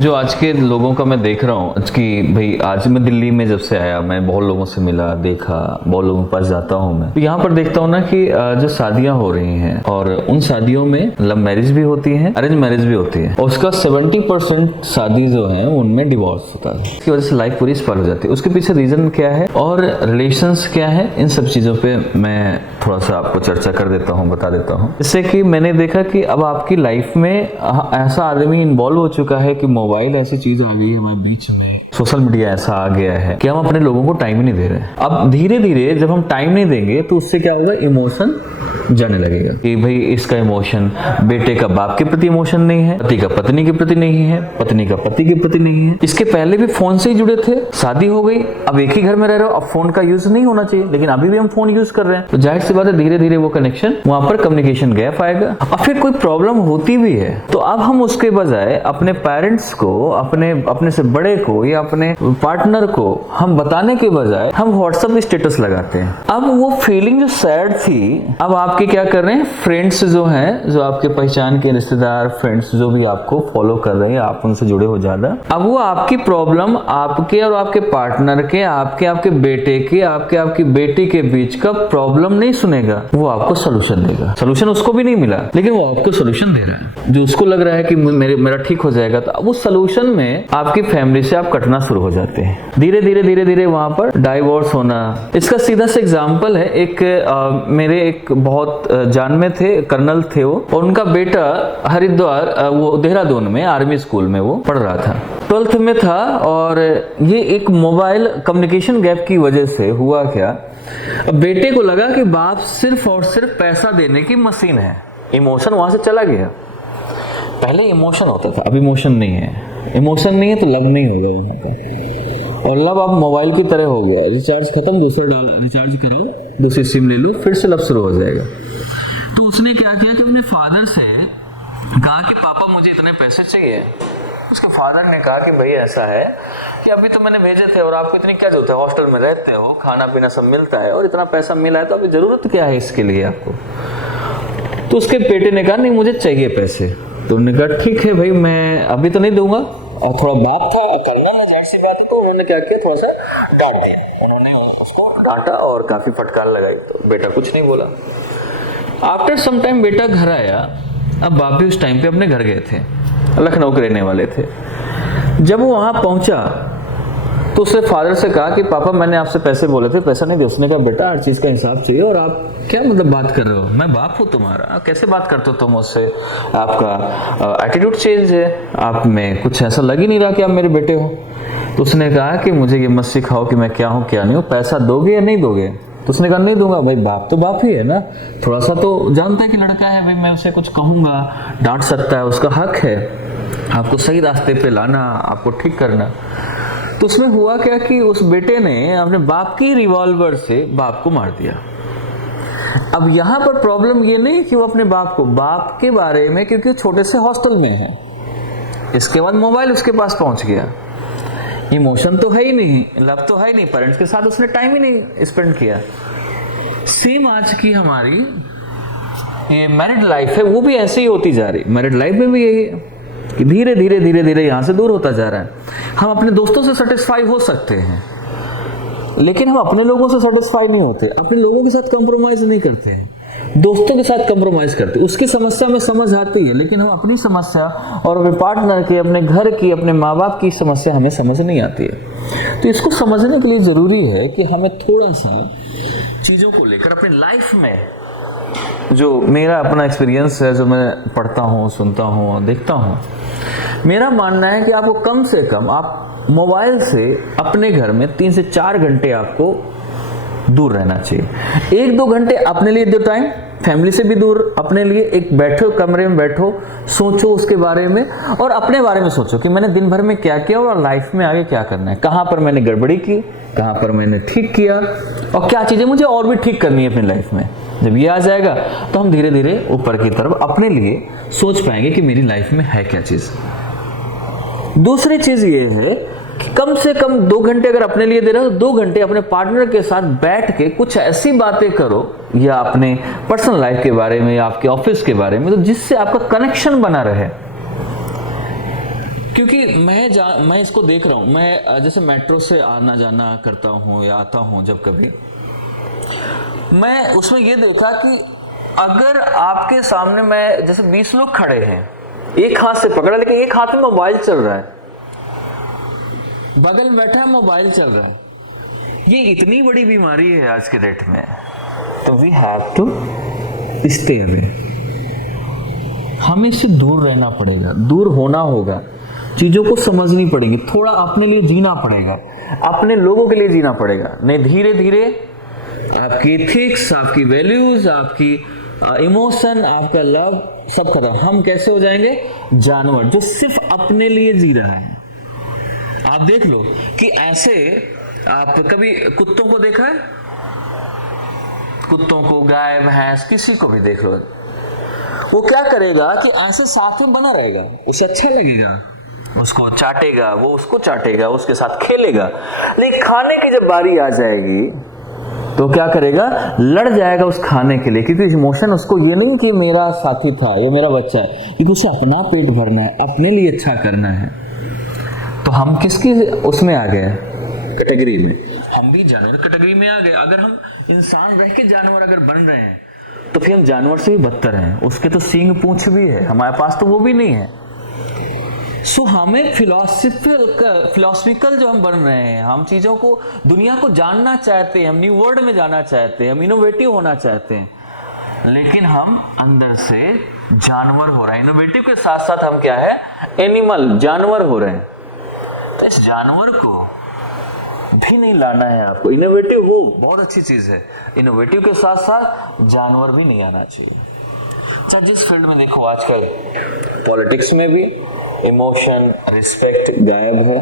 जो आज के लोगों का मैं देख रहा हूँ कि भाई आज मैं दिल्ली में जब से आया मैं बहुत लोगों से मिला देखा, बहुत लोगों के पास जाता हूँ मैं, तो यहाँ पर देखता हूँ ना कि जो शादियां हो रही हैं और उन शादियों में लव मैरिज भी होती है, अरेंज मैरिज भी होती है और उसका 70% शादी जो है उनमें डिवोर्स होता है। इसकी वजह से लाइफ पूरी स्पॉइल हो जाती है। उसके पीछे रीजन क्या है और रिलेशंस क्या है, इन सब चीजों पे मैं थोड़ा सा आपको चर्चा कर देता हूँ, बता देता हूँ। इससे कि मैंने देखा कि अब आपकी लाइफ में ऐसा आदमी इन्वॉल्व हो चुका है कि मोबाइल ऐसी चीज आ गई है हमारे बीच में, सोशल मीडिया ऐसा आ गया है कि हम अपने लोगों को टाइम ही नहीं दे रहे हैं। अब धीरे धीरे जब हम टाइम नहीं देंगे तो उससे क्या होगा, इमोशन जाने लगेगा कि भाई इसका इमोशन बेटे का बाप के प्रति इमोशन नहीं है, पति का पत्नी के प्रति नहीं है, पत्नी का पति के प्रति नहीं है। इसके पहले भी फोन से ही जुड़े थे, शादी हो गई, अब एक ही घर में रह रहे हो, अब फोन का यूज नहीं होना चाहिए, लेकिन अभी भी हम फोन यूज कर रहे हैं। तो जाहिर सी बात है धीरे धीरे वो कनेक्शन, वहां पर कम्युनिकेशन गैप आएगा और फिर कोई प्रॉब्लम होती भी है तो अब हम उसके बजाय अपने पेरेंट्स को, अपने से बड़े को या अपने पार्टनर को हम बताने के बजाय हम व्हाट्सएप स्टेटस लगाते हैं। अब वो फीलिंग जो सैड थी, अब आपके क्या कर रहे हैं, फ्रेंड्स जो हैं, जो आपके पहचान के रिश्तेदार फ्रेंड्स जो भी आपको फॉलो कर रहे हैं, आप उनसे जुड़े हो ज्यादा, अब वो आपकी प्रॉब्लम आपके और आपके पार्टनर के, आपके बेटे के, आपकी बेटी के बीच का प्रॉब्लम नहीं सुनेगा, वो आपको सोल्यूशन देगा। सोल्यूशन उसको भी नहीं मिला लेकिन वो आपको सोल्यूशन दे रहा है जो उसको लग रहा है कि मेरा ठीक हो जाएगा। तो उस सोल्यूशन में आपकी फैमिली से आप कटना शुरू हो जाते हैं। धीरे धीरे वहां पर डाइवोर्स होना। इसका सीधा सा एग्जांपल है, मेरे एक बहुत जान में थे, कर्नल थे वो, और उनका बेटा हरिद्वार, वो देहरादून में आर्मी स्कूल में वो पढ़ रहा था, 12th में था। और ये एक मोबाइल कम्युनिकेशन गैप की वजह से हुआ क्या, बेटे को लगा कि बाप सिर्फ और सिर्फ पैसा देने की मशीन है। इमोशन वहां से चला गया। पहले इमोशन होता था, अब इमोशन नहीं है। इमोशन नहीं है तो लव नहीं होगा वहां का, और लव अब मोबाइल की तरह हो गया, रिचार्ज खत्म, दूसरा रिचार्ज कराओ, दूसरी सिम ले लो, फिर से लव शुरू हो जाएगा। तो उसने क्या किया कि अपने फादर से कहा कि पापा मुझे इतने पैसे चाहिए। उसके फादर ने कहा कि भाई ऐसा है कि अभी तो मैंने भेजे थे और आपको इतनी क्या जरूरत है, हॉस्टल में रहते हो, खाना पीना सब मिलता है और इतना पैसा मिला है तो अभी जरूरत क्या है इसके लिए आपको। तो उसके बेटे ने कहा नहीं मुझे चाहिए पैसे। तो उन्होंने कहा ठीक है भाई मैं अभी तो नहीं दूंगा। और थोड़ा बाप था करना ना, जाहिर सी बात, तो उन्होंने क्या किया, थोड़ा सा डांट दिया। उन्होंने उसको डांटा और काफी फटकार लगाई, तो बेटा कुछ नहीं बोला। आफ्टर सम टाइम बेटा घर आया। अब बाप भी उस टाइम पे अपने घर गए थे, लखनऊ के रहने वाले थे। जब वो वहां पहुंचा तो उसने फादर से कहा कि पापा मैंने आपसे पैसे बोले थे, पैसा नहीं दिया। उसने कहा बेटा हर चीज का हिसाब चाहिए और आप क्या मतलब बात कर रहे हो, मैं बाप हूं तुम्हारा, कैसे बात करते हो तुम मुझसे, आपका एटीट्यूड चेंज है, आप में कुछ ऐसा लग ही नहीं रहा कि आप मेरे बेटे हो। तो उसने कहा कि मुझे ये मत सिखाओ कि मैं क्या हूँ क्या नहीं हूँ, पैसा दोगे या नहीं दोगे। तो उसने कहा नहीं दूंगा। भाई बाप तो बाप ही है ना, थोड़ा सा तो जानता है कि लड़का है, भाई मैं उसे कुछ कहूंगा, डांट सकता है, उसका हक है आपको सही रास्ते पे लाना, आपको ठीक करना। तो उसमें हुआ क्या कि उस बेटे ने अपने बाप की रिवॉल्वर से बाप को मार दिया। अब यहां पर प्रॉब्लम ये नहीं कि वो अपने बाप के बारे में, क्योंकि छोटे से हॉस्टल में है, इसके बाद मोबाइल उसके पास पहुंच गया, इमोशन तो है ही नहीं, लव तो है ही नहीं, पेरेंट्स के साथ उसने टाइम ही नहीं स्पेंड किया। सेम आज की हमारी ये मैरिड लाइफ है, वो भी ऐसे ही होती जा रही। मैरिड लाइफ में भी यही है कि धीरे धीरे यहां से दूर होता जा रहा है। हम अपने दोस्तों से सेटिस्फाई हो सकते हैं लेकिन हम अपने लोगों से सेटिस्फाई नहीं होते, अपने लोगों के साथ कंप्रोमाइज नहीं करते हैं, दोस्तों के साथ कंप्रोमाइज करते हैं। उसकी समस्या में समझ आती है लेकिन हम अपनी समस्या और अपने पार्टनर की, अपने घर की, अपने माँ बाप की समस्या हमें समझ नहीं आती है। तो इसको समझने के लिए जरूरी है कि हमें थोड़ा सा चीजों को लेकर अपनी लाइफ में, जो मेरा अपना एक्सपीरियंस है, जो मैं पढ़ता हूँ, सुनता हूँ, देखता हूँ, मेरा मानना है कि आपको कम से कम आप मोबाइल से अपने घर में 3 से 4 घंटे आपको दूर रहना चाहिए। 1-2 घंटे अपने लिए दो टाइम, फैमिली से भी दूर, अपने लिए एक बैठो, कमरे में बैठो, सोचो उसके बारे में और अपने बारे में सोचो कि मैंने दिन भर में क्या किया और लाइफ में आगे क्या करना है, कहां पर मैंने गड़बड़ी की, कहां पर मैंने ठीक किया और क्या चीजें मुझे और भी ठीक करनी है अपनी लाइफ में। जब ये आ जाएगा तो हम धीरे धीरे ऊपर की तरफ अपने लिए सोच पाएंगे कि मेरी लाइफ में है क्या चीज। दूसरी चीज ये है कि कम से कम 2 घंटे अगर अपने लिए दे रहे हो, 2 घंटे अपने पार्टनर के साथ बैठ के कुछ ऐसी बातें करो या अपने पर्सनल लाइफ के बारे में या आपके ऑफिस के बारे में, तो जिससे आपका कनेक्शन बना रहे। क्योंकि मैं इसको देख रहा हूँ। मैं जैसे मेट्रो से आना जाना करता हूँ या आता हूँ जब कभी, मैं उसमें ये देखा कि अगर आपके सामने मैं जैसे 20 लोग खड़े हैं, एक हाथ से पकड़ा लेकिन एक हाथ में मोबाइल चल रहा है, बगल में बैठा है मोबाइल चल रहा है, ये इतनी बड़ी बीमारी है आज के डेट में। तो we have to stay away, हमें इससे दूर रहना पड़ेगा, दूर होना होगा, चीजों को समझनी पड़ेगी, थोड़ा अपने लिए जीना पड़ेगा, अपने लोगों के लिए जीना पड़ेगा। नहीं, धीरे धीरे आपकी एथिक्स, आपकी वैल्यूज, आपकी इमोशन, आपका लव सब खत्म। हम कैसे हो जाएंगे? जानवर जो सिर्फ अपने लिए जी रहा है। आप देख लो कि ऐसे, आप कभी कुत्तों को देखा है? कुत्तों को, गाय भैंस, किसी को भी देख लो, वो क्या करेगा कि ऐसे साथ में बना रहेगा, उसे अच्छा लगेगा, उसको चाटेगा, वो उसको चाटेगा, उसके साथ खेलेगा। लेकिन खाने की जब बारी आ जाएगी तो क्या करेगा? लड़ जाएगा उस खाने के लिए, क्योंकि इमोशन उसको ये नहीं कि मेरा साथी था, ये मेरा बच्चा है, क्योंकि उसे अपना पेट भरना है, अपने लिए अच्छा करना है। तो हम किसकी उसमें आ गए? कैटेगरी में। हम भी जानवर कैटेगरी में आ गए। अगर हम इंसान रह के जानवर अगर बन रहे हैं तो फिर हम जानवर से भी बदतर हैं। उसके तो सींग पूंछ भी है, हमारे पास तो वो भी नहीं है। सो हमें फिलोसफिकल जो हम बन रहे हैं, हम चीजों को, दुनिया को जानना चाहते हैं, हम न्यू वर्ल्ड में जाना चाहते हैं, हम इनोवेटिव होना चाहते हैं, लेकिन हम अंदर से जानवर हो रहे हैं। इनोवेटिव के साथ साथ हम क्या है? एनिमल, जानवर हो रहे हैं। तो इस जानवर को भी नहीं लाना है आपको। इनोवेटिव हो, बहुत अच्छी चीज है, इनोवेटिव के साथ साथ जानवर भी नहीं आना चाहिए। चाहे जिस फील्ड में देखो, आजकल पॉलिटिक्स में भी इमोशन, रिस्पेक्ट गायब है।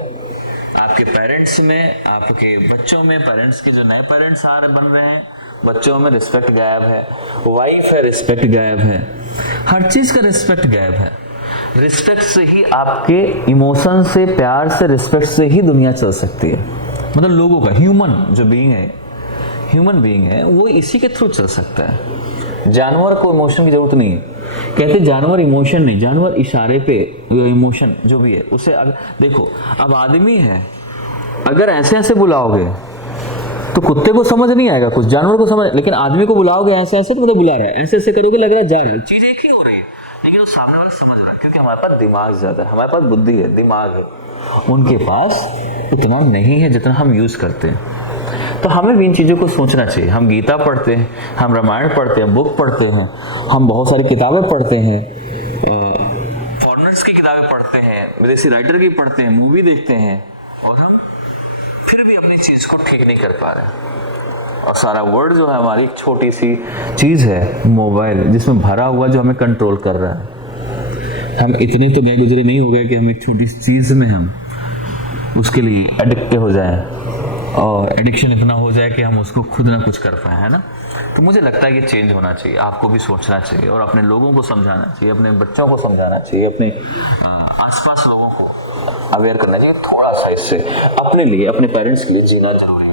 आपके पेरेंट्स में, आपके बच्चों में, पेरेंट्स के जो नए पेरेंट्स बन रहे हैं, बच्चों में रिस्पेक्ट गायब है। वाइफ है, रिस्पेक्ट गायब है, हर चीज का रिस्पेक्ट गायब है। रिस्पेक्ट से ही, आपके इमोशन से, प्यार से, रिस्पेक्ट से ही दुनिया चल सकती है। मतलब लोगों का, ह्यूमन जो बीइंग है, ह्यूमन बीइंग है, वो इसी के थ्रू चल सकता है। जानवर को इमोशन की जरूरत नहीं है। कहते जानवर इमोशन नहीं, जानवर इशारे पे इमोशन जो भी है उसे देखो। अब आदमी है, अगर ऐसे ऐसे बुलाओगे तो कुत्ते को समझ नहीं आएगा, कुछ जानवर को समझ, लेकिन आदमी को बुलाओगे ऐसे ऐसे तो मतलब बुला रहा है, ऐसे ऐसे करोगे लग रहा है जा रहा है, चीज एक ही हो रही है, लेकिन वो सामने वाला समझ रहा है, क्योंकि हमारे पास दिमाग ज्यादा है, हमारे पास बुद्धि है, दिमाग है। उनके पास उतना नहीं है जितना हम यूज करते हैं। तो हमें भी इन चीज़ों को सोचना चाहिए। हम गीता पढ़ते हैं, हम रामायण पढ़ते हैं, बुक पढ़ते हैं, हम बहुत सारी किताबें पढ़ते हैं, फॉरेनर्स की किताबें पढ़ते हैं, विदेशी राइटर की पढ़ते हैं, मूवी देखते हैं, और हम फिर भी अपनी चीज़ को ठीक नहीं कर पा रहे। और सारा वर्ल्ड जो है हमारी एक छोटी सी चीज़ है, मोबाइल, जिसमें भरा हुआ, जो हमें कंट्रोल कर रहा है। हम इतने तो गए गुजरे नहीं हो गए कि हम एक छोटी सी चीज़ में हम उसके लिए एडिक्ट हो जाए, और एडिक्शन इतना हो जाए कि हम उसको खुद ना कुछ कर पाए, है ना। तो मुझे लगता है कि चेंज होना चाहिए, आपको भी सोचना चाहिए, और अपने लोगों को समझाना चाहिए, अपने बच्चों को समझाना चाहिए, अपने आसपास लोगों को अवेयर करना चाहिए। थोड़ा सा इससे अपने लिए, अपने पेरेंट्स के लिए जीना जरूरी है।